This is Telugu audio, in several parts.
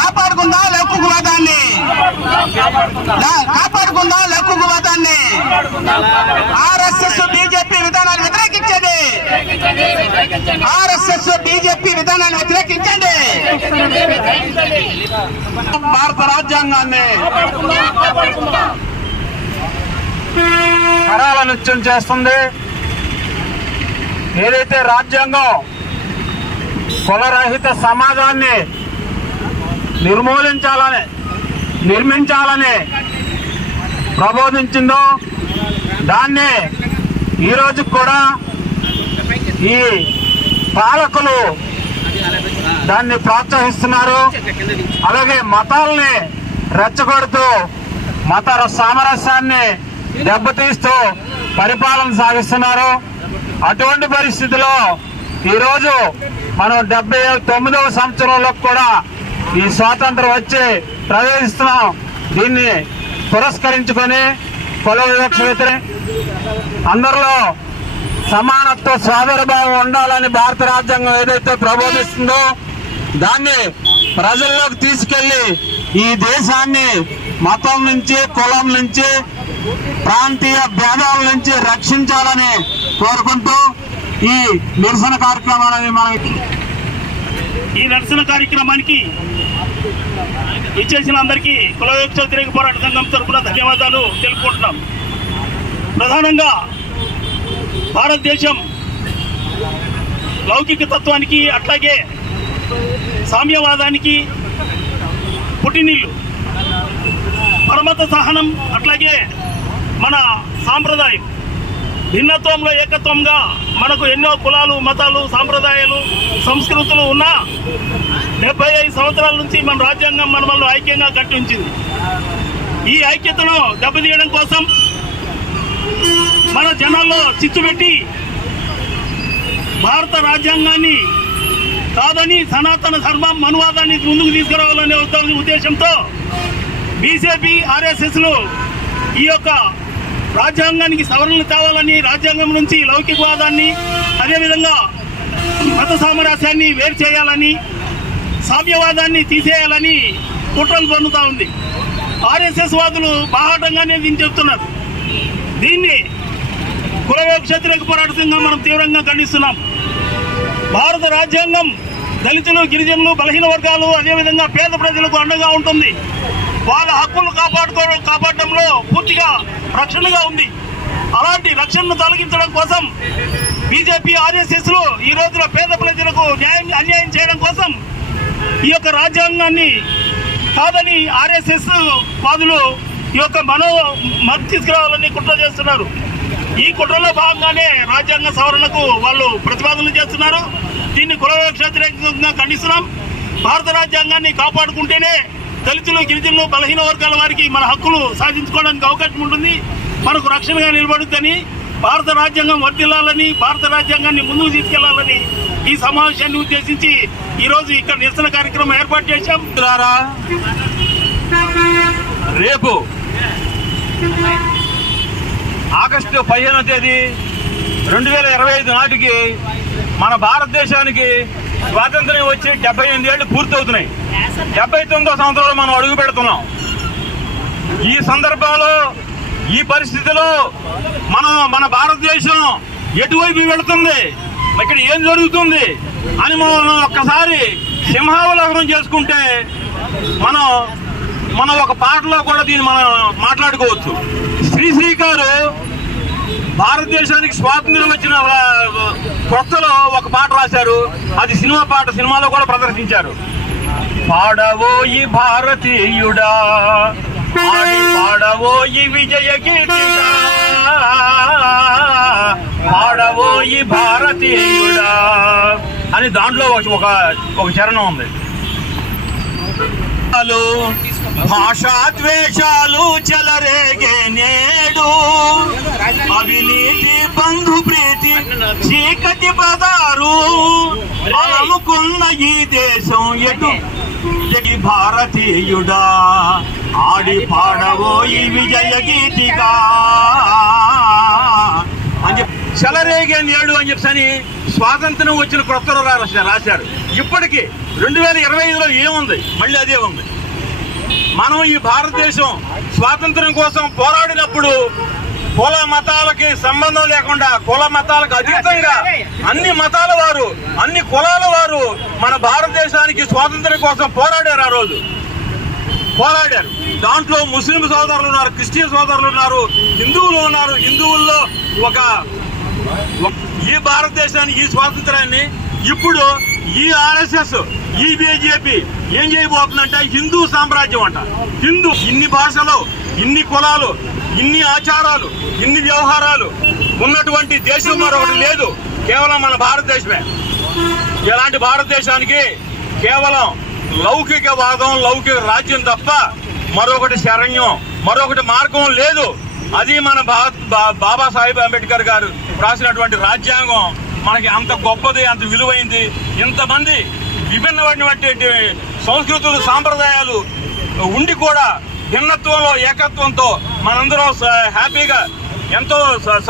కాపాడుకుందా లౌకికవాదాన్ని, కాపాడుకుందా లౌకికవాదాన్ని. ఆర్ఎస్ఎస్ బీజేపీ విధానాన్ని వ్యతిరేకించండి, ఆర్ఎస్ఎస్ బీజేపీ విధానాన్ని వ్యతిరేకించండి. భారత రాజ్యాంగాన్ని కరాల నృత్యం చేస్తుంది. ఏదైతే రాజ్యాంగం కులరహిత సమాజాన్ని నిర్మించాలని ప్రబోధించిందో దాన్ని ఈరోజు కూడా ఈ పాలకులు దాన్ని ప్రోత్సహిస్తున్నారు. అలాగే మతాలని రెచ్చగొడుతూ మత సామరస్యాన్ని దెబ్బతీస్తూ పరిపాలన సాగిస్తున్నారు. అటువంటి పరిస్థితిలో ఈరోజు మనం 79వ సంవత్సరంలో కూడా ఈ స్వాతంత్రం వచ్చి ప్రవేశిస్తున్నాం. దీన్ని పురస్కరించుకొని కుల వివక్ష అందరిలో సమానత్వ సోదరభావం ఉండాలని భారత రాజ్యాంగం ఏదైతే ప్రబోధిస్తుందో దాన్ని ప్రజల్లోకి తీసుకెళ్లి ఈ దేశాన్ని మతం నుంచి, కులం నుంచి, ప్రాంతీయ భేదాల నుంచి రక్షించాలని కోరుకుంటూ ఈ నిరసన కార్యక్రమానికి విచ్చేసిన అందరికీ కుల వివక్ష వ్యతిరేక పోరాట సంఘం తరఫున ధన్యవాదాలు తెలుపుకుంటున్నాం. ప్రధానంగా భారతదేశం లౌకిక తత్వానికి అట్లాగే సామ్యవాదానికి పుట్టినిల్లు. పరమత సహనం అట్లాగే మన సాంప్రదాయం, భిన్నత్వంలో ఏకత్వంగా మనకు ఎన్నో కులాలు, మతాలు, సాంప్రదాయాలు, సంస్కృతులు ఉన్నా 75 సంవత్సరాల నుంచి మన రాజ్యాంగం మనల్ని ఐక్యంగా కట్టి ఉంచింది. ఈ ఐక్యతను దెబ్బతీయడం కోసం మన జనాల్లో చిచ్చుపెట్టి భారత రాజ్యాంగాన్ని కాదని సనాతన ధర్మం, మనువాదాన్ని ముందుకు తీసుకురావాలనే ఉద్దేశంతో బీజేపీ, ఆర్ఎస్ఎస్లు ఈ యొక్క రాజ్యాంగానికి సవరణలు తేవాలని, రాజ్యాంగం నుంచి లౌకికవాదాన్ని, అదేవిధంగా మత సామరస్యాన్ని వేరు చేయాలని, సామ్యవాదాన్ని తీసేయాలని కుట్రలు పన్నుతా ఉంది. ఆర్ఎస్ఎస్ వాదులు బాహాటంగానే దీన్ని చెప్తున్నారు. దీన్ని కుల వివక్ష వ్యతిరేక పోరాట సంఘం మనం తీవ్రంగా ఖండిస్తున్నాం. భారత రాజ్యాంగం దళితులు, గిరిజనులు, బలహీన వర్గాలు, అదేవిధంగా పేద ప్రజలకు అండగా ఉంటుంది. వాళ్ళ హక్కులు కాపాడడంలో పూర్తిగా రక్షణగా ఉంది. అలాంటి రక్షణను తొలగించడం కోసం బీజేపీ, ఆర్ఎస్ఎస్లు ఈ రోజున పేద ప్రజలకు అన్యాయం చేయడం కోసం ఈ యొక్క రాజ్యాంగాన్ని కాదని ఆర్ఎస్ఎస్ వాదులు ఈ యొక్క మద్దతు తీసుకురావాలని కుట్ర చేస్తున్నారు. ఈ కుట్రలో భాగంగానే రాజ్యాంగ సవరణకు వాళ్ళు ప్రతిపాదనలు చేస్తున్నారు. దీన్ని కుల వివక్ష వ్యతిరేకంగా ఖండిస్తున్నాం. భారత రాజ్యాంగాన్ని కాపాడుకుంటేనే దళితులు, గిరిజనులు, బలహీన వర్గాల వారికి మన హక్కులు సాధించుకోవడానికి అవకాశం ఉంటుంది, మనకు రక్షణగా నిలబడుతుందని, భారత రాజ్యాంగం వర్ధిల్లాలని, భారత రాజ్యాంగాన్ని ముందుకు తీసుకెళ్లాలని ఈ సమావేశాన్ని ఉద్దేశించి ఈరోజు ఇక్కడ నిరసన కార్యక్రమం ఏర్పాటు చేశాం. రేపు ఆగస్టు 15వ తేదీ 2025 నాటికి మన భారతదేశానికి స్వాతంత్ర్యం వచ్చి 78 ఏళ్లు పూర్తవుతున్నాయి. 79వ సంవత్సరంలో మనం అడుగు పెడుతున్నాం. ఈ సందర్భంలో, ఈ పరిస్థితిలో మన భారతదేశం ఎటువైపు వెళుతుంది, ఇక్కడ ఏం జరుగుతుంది అని మనం ఒక్కసారి సింహావలోకనం చేసుకుంటే మనం ఒక పాటలో కూడా దీన్ని మనం మాట్లాడుకోవచ్చు. శ్రీశ్రీ గారు భారతదేశానికి స్వాతంత్ర్యం వచ్చిన కొత్తలో ఒక పాట రాశారు. అది సినిమా పాట, సినిమాలో కూడా ప్రదర్శించారు. పాడవోయి భారతీయుడా, పాడవోయి విజయ గీతిగా, పాడవోయి భారతీయుడా అని దాంట్లో ఒక చరణం ఉంది. భాషాద్వేషాలు చెలరేగే నేడు, అవినీతి, బంధు ప్రీతి, చీకటి పదారు అలముకున్న ఈ దేశం ఎటు భారతీయుడా, ఆడి పాడవోయి విజయ గీతిగా. అని చెప్పి చెలరేగే నేడు అని చెప్పని స్వాతంత్రం వచ్చిన క్రొత్తలో రాశారు. ఇప్పటికీ 2025లో ఏముంది? మళ్ళీ అదే ఉంది. మనం ఈ భారతదేశం స్వాతంత్రం కోసం పోరాడినప్పుడు కుల మతాలకి సంబంధం లేకుండా, కుల మతాలకు అతీతంగా అన్ని మతాల వారు, అన్ని కులాల వారు మన భారతదేశానికి స్వాతంత్రం కోసం పోరాడారు. ఆ రోజు పోరాడారు. దాంట్లో ముస్లిం సోదరులు ఉన్నారు, క్రిస్టియన్ సోదరులు ఉన్నారు, హిందువులు ఉన్నారు. హిందువుల్లో ఈ భారతదేశాన్ని, ఈ స్వాతంత్రాన్ని ఇప్పుడు ఈ ఆర్ఎస్ఎస్, ఈ బీజేపీ ఏం చేయబోతుందంటే హిందూ సామ్రాజ్యం అంట. హిందూ ఇన్ని భాషలు, ఇన్ని కులాలు, ఇన్ని ఆచారాలు, ఇన్ని వ్యవహారాలు ఉన్నటువంటి దేశం మరొకటి లేదు, కేవలం మన భారతదేశమే. ఇలాంటి భారతదేశానికి కేవలం లౌకికవాదం, లౌకిక రాజ్యం తప్ప మరొకటి శరణ్యం, మరొకటి మార్గం లేదు. అది మన బాబాసాహెబ్ అంబేద్కర్ గారు రాసినటువంటి రాజ్యాంగం మనకి అంత గొప్పది, అంత విలువైంది. ఇంతమంది విభిన్నమైనటువంటి సంస్కృతులు, సాంప్రదాయాలు ఉండి కూడా భిన్నత్వంలో, ఏకత్వంతో మనందరం హ్యాపీగా, ఎంతో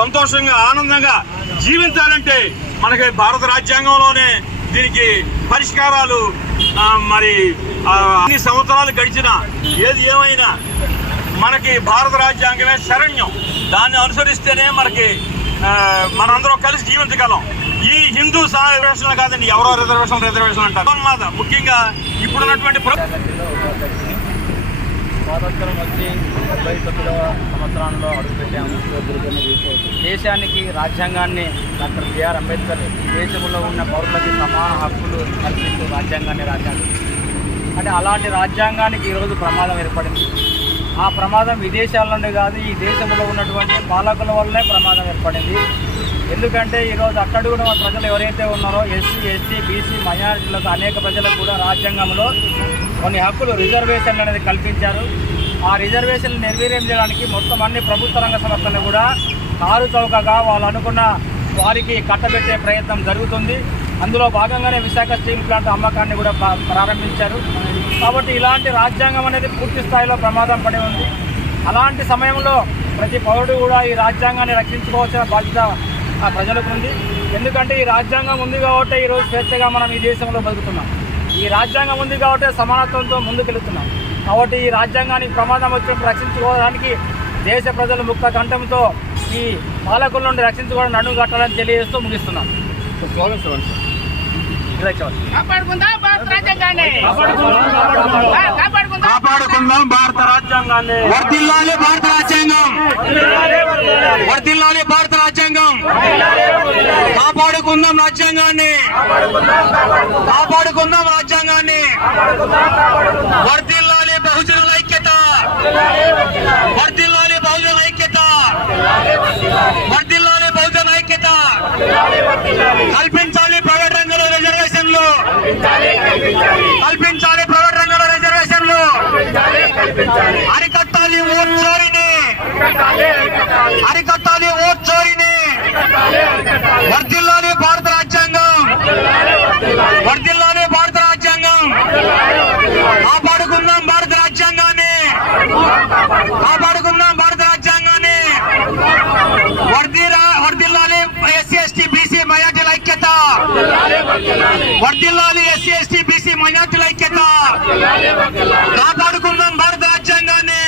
సంతోషంగా, ఆనందంగా జీవించాలంటే మనకి భారత రాజ్యాంగంలోనే దీనికి పరిష్కారాలు. మరి అన్ని సంవత్సరాలు గడిచినా ఏది ఏమైనా మనకి భారత రాజ్యాంగమే శరణ్యం. దాన్ని అనుసరిస్తేనే మనకి మనందరం కలిసి జీవించగలం. ఈ హిందూ రిజర్వేషన్ కాదండి, ఎవరో రిజర్వేషన్ అంటారు. ముఖ్యంగా ఇప్పుడున్నటువంటి స్వాతంత్రం వచ్చి 79వ సంవత్సరంలో అడుగుపెట్టాము. దేశానికి రాజ్యాంగాన్ని డాక్టర్ బిఆర్ అంబేద్కర్ దేశంలో ఉన్న పౌరులకి సమాన హక్కులు కల్పిస్తూ రాజ్యాంగాన్ని రాశారు. అంటే అలాంటి రాజ్యాంగానికి ఈరోజు ప్రమాదం ఏర్పడింది. ఆ ప్రమాదం విదేశాల నుండి కాదు, ఈ దేశంలో ఉన్నటువంటి పాలకుల వల్లనే ప్రమాదం ఏర్పడింది. ఎందుకంటే ఈరోజు అక్కడ కూడా ప్రజలు ఎవరైతే ఉన్నారో ఎస్సీ, ఎస్టీ, బీసీ, మైనారిటీలకు అనేక ప్రజలకు కూడా రాజ్యాంగంలో కొన్ని హక్కులు, రిజర్వేషన్లు అనేది కల్పించారు. ఆ రిజర్వేషన్లు నిర్వీర్యం చేయడానికి మొత్తం అన్ని ప్రభుత్వ రంగ సంస్థలను కూడా కారు చౌకగా వాళ్ళు అనుకున్న వారికి కట్టబెట్టే ప్రయత్నం జరుగుతుంది. అందులో భాగంగానే విశాఖ స్టీల్ ప్లాంట్ అమ్మకాన్ని కూడా ప్రారంభించారు. కాబట్టి ఇలాంటి రాజ్యాంగం అనేది పూర్తి స్థాయిలో ప్రమాదం పడి ఉంది. అలాంటి సమయంలో ప్రతి పౌరుడు కూడా ఈ రాజ్యాంగాన్ని రక్షించుకోవాల్సిన బాధ్యత ఆ ప్రజలకు ఉంది. ఎందుకంటే ఈ రాజ్యాంగం ఉంది కాబట్టి ఈరోజు స్వేచ్ఛగా మనం ఈ దేశంలో బతుకుతున్నాం. ఈ రాజ్యాంగం ఉంది కాబట్టి సమానత్వంతో ముందుకెళ్తున్నాం. కాబట్టి ఈ రాజ్యాంగానికి ప్రమాదం వచ్చినప్పుడు రక్షించుకోవడానికి దేశ ప్రజలు ముక్త కంఠంతో ఈ పాలకుల నుండి రక్షించుకోవడం నడుము కట్టాలని తెలియజేస్తూ ముగిస్తున్నాం. కాపాడుకుందాం భారత రాజ్యాంగాన్ని, కాపాడుకుందాం భారత రాజ్యాంగాన్ని. వర్ధిల్లాలి భారత రాజ్యాంగం, వర్ధిల్లాలి భారత రాజ్యాంగం. కాపాడుకుందాం రాజ్యాంగాన్ని, కాపాడుకుందాం రాజ్యాంగాన్ని. వర్ధిల్లాలి బహుజనుల ఐక్యత, వర్ధిల్లాలి బహుజన ఐక్యత, వర్ధిల్లాలి బహుజన ఐక్యత. కల్పించాలి ప్రైవేట్ రంగంలో రిజర్వేషన్లు, కల్పించాలి ప్రైవేట్ రంగంలో రిజర్వేషన్లు. అరికట్టాలి ఓట్ చోరీని, అరికట్టాలి ఓట్ చోరీని. వర్ధిల్లాలి భారత రాజ్యాంగం, వర్ధిల్లాలి భారత రాజ్యాంగం. కాపాడుకుందాం భారత రాజ్యాంగాన్ని, కాపాడుకుందాం భారత రాజ్యాంగాన్ని. వర్ధిల్లాలి ఎస్సీ, ఎస్టీ, బీసీ, మైనార్టీల ఐక్యత, వర్ధిల్లాలి ఎస్సీ, ఎస్టీ, బీసీ, మైనార్టీల ఐక్యత. కాపాడుకుందాం భారత రాజ్యాంగాన్ని.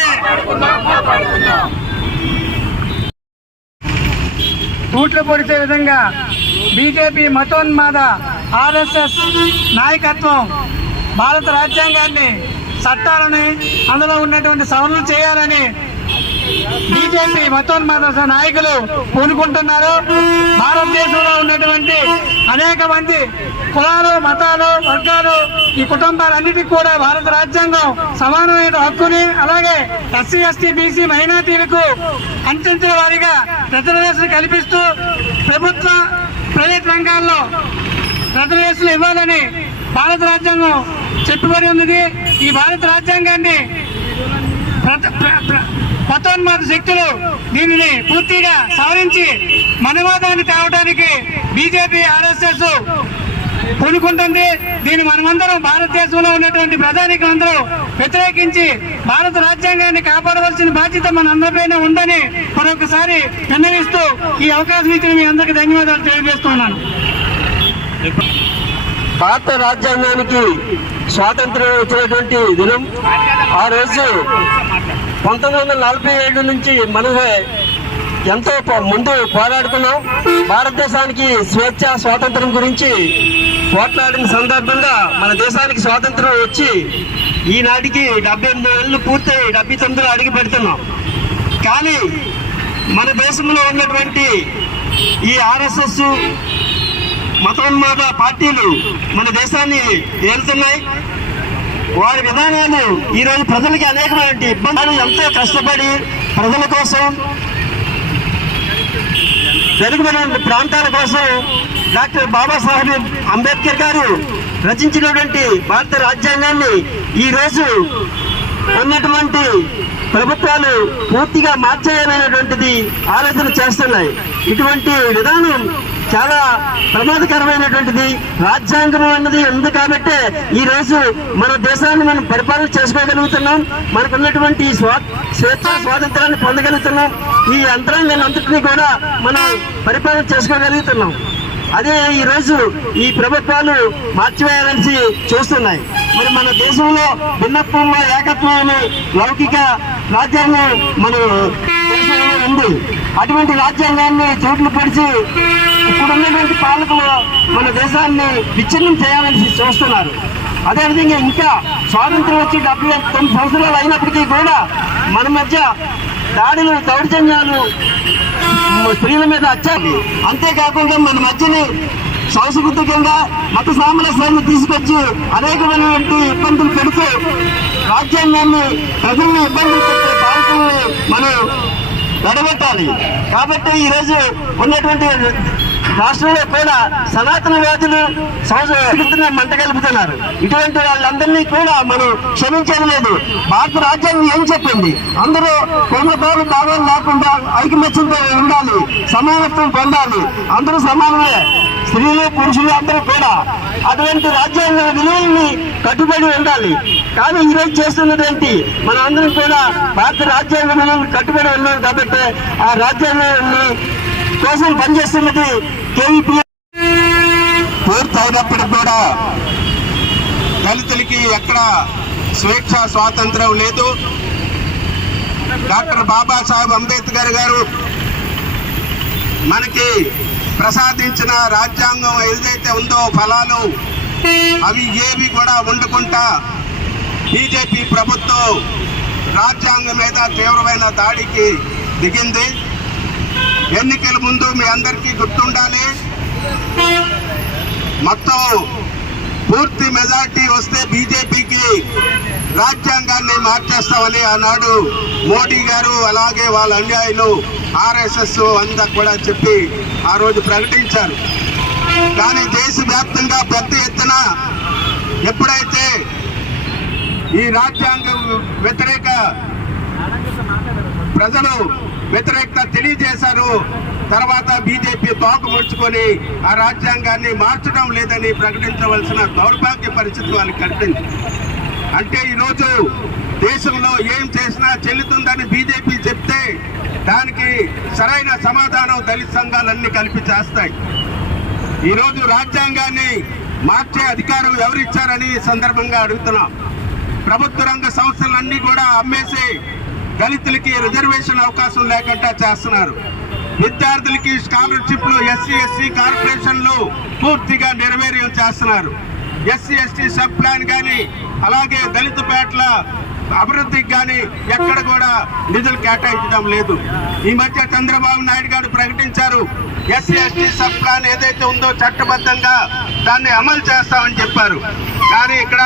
తూట్లు పొడిచే విధంగా బీజేపీ మతోన్మాద ఆర్ఎస్ఎస్ నాయకత్వం భారత రాజ్యాంగాన్ని, చట్టాలని, అందులో ఉన్నటువంటి సవరణలు చేయాలని బీజేపీ మతోన్మాద నాయకులు పూనుకుంటున్నారు. భారతదేశంలో ఉన్నటువంటి అనేక మంది కులాలు, మతాలు, వర్గాలు, ఈ కుటుంబాలన్నిటికీ కూడా భారత రాజ్యాంగం సమానమైన హక్కుని, అలాగే ఎస్సీ, ఎస్టీ, బీసీ, మైనార్టీలకు అంచెంచిన వారిగా రిజర్వేషన్ కల్పిస్తూ ప్రభుత్వ, ప్రైవేట్ రంగాల్లో రిజర్వేషన్లు ఇవ్వాలని భారత రాజ్యాంగం చెప్పబడి ఉన్నది. ఈ భారత రాజ్యాంగాన్ని మతోన్మాద శక్తులు దీనిని పూర్తిగా సవరించి మనవాదాన్ని తేవడానికి బీజేపీ, ఆర్ఎస్ఎస్ పూనుకుంటుంది. దీన్ని మనమందరం భారతదేశంలో ఉన్నటువంటి ప్రధానికులందరూ వ్యతిరేకించి భారత రాజ్యాంగాన్ని కాపాడవలసిన బాధ్యత మన అందరిపైన ఉందని మరొకసారి విన్నవిస్తూ ఈ అవకాశం ఇచ్చిన మీ అందరికీ ధన్యవాదాలు తెలియజేస్తున్నాను. భారత రాజ్యాంగానికి స్వాతంత్రం వచ్చినటువంటి దినం. ఆ రోజు 1947 నుంచి మనమే ఎంతో ముందు పోరాడుకున్నాం. భారతదేశానికి స్వేచ్ఛ స్వాతంత్రం గురించి పోట్లాడిన సందర్భంగా మన దేశానికి స్వాతంత్రం వచ్చి ఈనాటికి 78 ఏళ్ళు పూర్తయి 79లో అడుగు పెడుతున్నాం. కానీ మన దేశంలో ఉన్నటువంటి ఈ ఆర్ఎస్ఎస్ మతోన్మాద పార్టీలు మన దేశాన్ని ఏలుతున్నాయి. వారి విధానాలు ఈరోజు ప్రజలకి అనేకమైన ఇబ్బందులు, ఎంతో కష్టపడి ప్రజల కోసం, వెనుకబడిన ప్రాంతాల కోసం డాక్టర్ బాబాసాహెబ్ అంబేద్కర్ గారు రచించినటువంటి భారత రాజ్యాంగాన్ని ఈరోజు ఉన్నటువంటి ప్రభుత్వాలు పూర్తిగా మార్చేయాలనేటువంటిది ఆలోచన చేస్తున్నాయి. ఇటువంటి విధానం చాలా ప్రమాదకరమైనటువంటిది. రాజ్యాంగం అన్నది ఉంది కాబట్టే ఈ రోజు మన దేశాన్ని మనం పరిపాలన చేసుకోగలుగుతున్నాం. మనకున్నటువంటి స్వేచ్ఛ స్వాతంత్రాన్ని పొందగలుగుతున్నాం. ఈ యంత్రాంగాన్ని అంతటినీ కూడా మనం పరిపాలన చేసుకోగలుగుతున్నాం. అదే ఈ రోజు ఈ ప్రభుత్వాలు మార్చివేయాలని చూస్తున్నాయి. మరి మన దేశంలో భిన్నత్వంలో ఏకత్వం అనే లౌకిక రాజ్యాంగం మన దేశంలో ఉంది. అటువంటి రాజ్యాంగాన్ని చోట్లు పడిచి ఇప్పుడున్నటువంటి పాలకులు మన దేశాన్ని విచ్ఛిన్నం చేయాలని చూస్తున్నారు. అదేవిధంగా ఇంకా స్వాతంత్రం వచ్చి 79 సంవత్సరాలు అయినప్పటికీ కూడా మన మధ్య దాడులు, దౌర్జన్యాలు, స్త్రీల మీద అత్యాచారం, అంతేకాకుండా మన మధ్యని సాంస్కృతికంగా మత సామరస్యాన్ని తీసుకొచ్చి అనేకమైనటువంటి ఇబ్బందులు పెడుతూ రాజ్యాంగాన్ని ప్రజల్ని ఇబ్బందులు పెట్టే పాలకుల్ని మనం నడబెట్టాలి. కాబట్టి ఈరోజు ఉన్నటువంటి రాష్ట్రంలో కూడా సనాతనవాదులు మంట కలుపుతున్నారు. ఇటువంటి వాళ్ళందరినీ కూడా మనం క్షమించేది లేదు. భారత రాజ్యాంగం ఏం చెప్పింది? అందరూ కుటుంబాలు భావాలు లేకుండా ఐకమత్యంతో ఉండాలి, సమానత్వం పొందాలి, అందరూ సమానమే, స్త్రీలు పురుషులు అందరూ కూడా అటువంటి రాజ్యాంగ విలువల్ని కట్టుబడి ఉండాలి. కానీ ఈరోజు చేస్తున్నటువంటి మన అందరం కూడా భారత రాజ్యాంగ విలువలు కట్టుబడి ఉన్నాం కాబట్టి ఆ రాజ్యాంగాన్ని కోసం పనిచేస్తున్నది కేవీపీ. పూర్తయినప్పటికి కూడా దళితులకి ఎక్కడ స్వేచ్ఛ స్వాతంత్రం లేదు. డాక్టర్ బాబాసాహెబ్ అంబేద్కర్ గారు మనకి ప్రసాదించిన రాజ్యాంగం ఏదైతే ఉందో ఫలాలు అవి ఏవి కూడా ఉండకుండా బీజేపీ ప్రభుత్వం రాజ్యాంగం మీద తీవ్రమైన దాడికి దిగింది. ఎన్నికల ముందు మీ అందరికీ గుర్తుండాలి, మొత్తం పూర్తి మెజార్టీ వస్తే బీజేపీకి రాజ్యాంగాన్ని మార్చేస్తామని ఆనాడు మోడీ గారు అలాగే వాళ్ళ అనుయాయులు ఆర్ఎస్ఎస్ అంతా కూడా చెప్పి ఆ రోజు ప్రకటించారు. కానీ దేశవ్యాప్తంగా పెద్ద ఎత్తున ఎప్పుడైతే ఈ రాజ్యాంగ వ్యతిరేక ప్రజలు వ్యతిరేకత తెలియజేశారు, తర్వాత బీజేపీ తోక ముడుచుకొని ఆ రాజ్యాంగాన్ని మార్చడం లేదని ప్రకటించవలసిన దౌర్భాగ్య పరిస్థితి వాళ్ళకి కనిపించింది. అంటే ఈరోజు దేశంలో ఏం చేసినా చెల్లుతుందని బీజేపీ చెప్తే దానికి సరైన సమాధానం దళిత సంఘాలన్నీ కలిపి చేస్తాయి. ఈరోజు రాజ్యాంగాన్ని మార్చే అధికారం ఎవరిచ్చారని సందర్భంగా అడుగుతున్నాం. ప్రభుత్వ రంగ సంస్థలన్నీ కూడా అమ్మేసి దళితులకి రిజర్వేషన్ అవకాశం లేకుండా చేస్తున్నారు. విద్యార్థులకి స్కాలర్షిప్లు, ఎస్సీ ఎస్టీ కార్పొరేషన్లు పూర్తిగా నిర్వీర్యం చేస్తున్నారు. ఎస్సీ ఎస్టీ సబ్ ప్లాన్ కానీ అలాగే దళిత పేటల అభివృద్ధికి కానీ ఎక్కడ కూడా నిధులు కేటాయించడం లేదు. ఈ మధ్య చంద్రబాబు నాయుడు గారు ప్రకటించారు, ఎస్సీ ఎస్టీ సబ్ ప్లాన్ ఏదైతే ఉందో చట్టబద్ధంగా దాన్ని అమలు చేస్తామని చెప్పారు. కానీ ఇక్కడ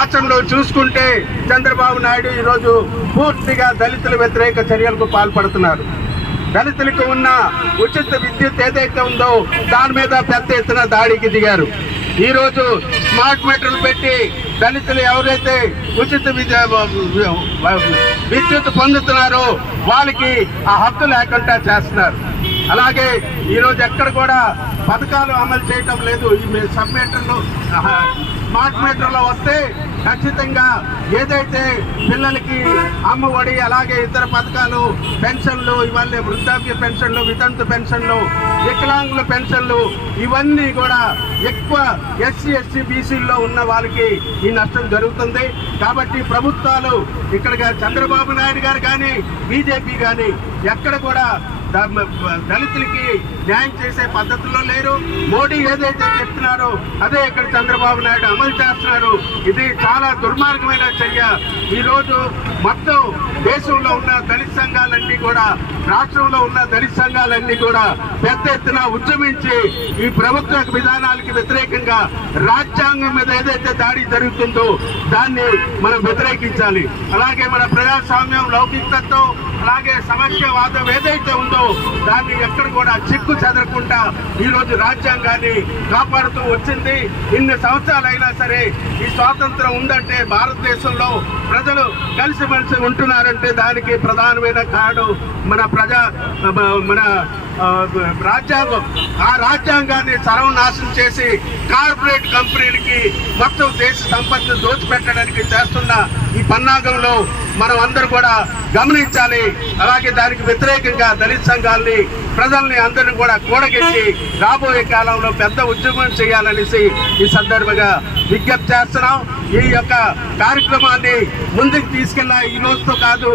ఆచరణలో చూసుకుంటే చంద్రబాబు నాయుడు ఈరోజు పూర్తిగా దళితుల వ్యతిరేక చర్యలకు పాల్పడుతున్నారు. దళితులకు ఉన్న ఉచిత విద్యుత్ ఏదైతే ఉందో దాని మీద పెద్ద ఎత్తున దాడికి దిగారు. ఈరోజు స్మార్ట్ మీటర్లు పెట్టి దళితులు ఎవరైతే ఉచిత విద్యుత్ పొందుతున్నారో వాళ్ళకి ఆ హక్కు లేకుండా చేస్తున్నారు. అలాగే ఈరోజు ఎక్కడ కూడా పథకాలు అమలు చేయటం లేదు. ఈ సబ్ మీటర్లు స్మార్ట్ మీటర్లో వస్తే ఖచ్చితంగా ఏదైతే పిల్లలకి అమ్మ ఒడి అలాగే ఇతర పథకాలు పెన్షన్లు ఇవన్నీ వృద్ధాప్య పెన్షన్లు వితంతు పెన్షన్లు వికలాంగుల పెన్షన్లు ఇవన్నీ కూడా ఎక్కువ ఎస్సీ ఎస్టీ బీసీల్లో ఉన్న వాళ్ళకి ఈ నష్టం జరుగుతుంది. కాబట్టి ప్రభుత్వాలు ఇక్కడ చంద్రబాబు నాయుడు గారు కానీ బీజేపీ కానీ ఎక్కడ కూడా దళితులకి న్యాయం చేసే పద్ధతిలో లేరు. మోడీ ఏదైతే చెప్తున్నారో అదే ఇక్కడ చంద్రబాబు నాయుడు అమలు చేస్తున్నారు. ఇది చాలా దుర్మార్గమైన చర్య. ఈరోజు మొత్తం దేశంలో ఉన్న దళిత సంఘాలన్నీ కూడా రాష్ట్రంలో ఉన్న దళిత సంఘాలన్నీ కూడా పెద్ద ఎత్తున ఉద్యమించి ఈ ప్రభుత్వ విధానాలకి వ్యతిరేకంగా రాజ్యాంగం మీద ఏదైతే దాడి జరుగుతుందో దాన్ని మనం వ్యతిరేకించాలి. అలాగే మన ప్రజాస్వామ్యం లౌకికతతో అలాగే సమైక్యవాదం ఏదైతే ఉందో దాన్ని ఎక్కడ కూడా చిక్కు చెదరకుండా ఈరోజు రాజ్యాంగాన్ని కాపాడుతూ వచ్చింది. ఇన్ని సంవత్సరాలైనా సరే ఈ స్వాతంత్రం ఉందంటే భారతదేశంలో ప్రజలు కలిసిమెలిసి ఉంటున్నారంటే దానికి ప్రధానమైన కారణం మన రాజ్యాంగం. ఆ రాజ్యాంగాన్ని సర్వనాశనం చేసి కార్పొరేట్ కంపెనీలకి మొత్తం దేశ సంపదను దోచిపెట్టడానికి చేస్తున్న ఈ పన్నాగంలో మనం అందరూ కూడా గమనించాలి. అలాగే దానికి వ్యతిరేకంగా దళిత సంఘాలని ప్రజల్ని అందరినీ కూడా కూడగెట్టి రాబోయే కాలంలో పెద్ద ఉద్యమం చేయాలనేసి ఈ సందర్భంగా విజ్ఞప్తి చేస్తున్నాం. ఈ యొక్క కార్యక్రమాన్ని ముందుకు తీసుకెళ్ళ ఈ రోజుతో కాదు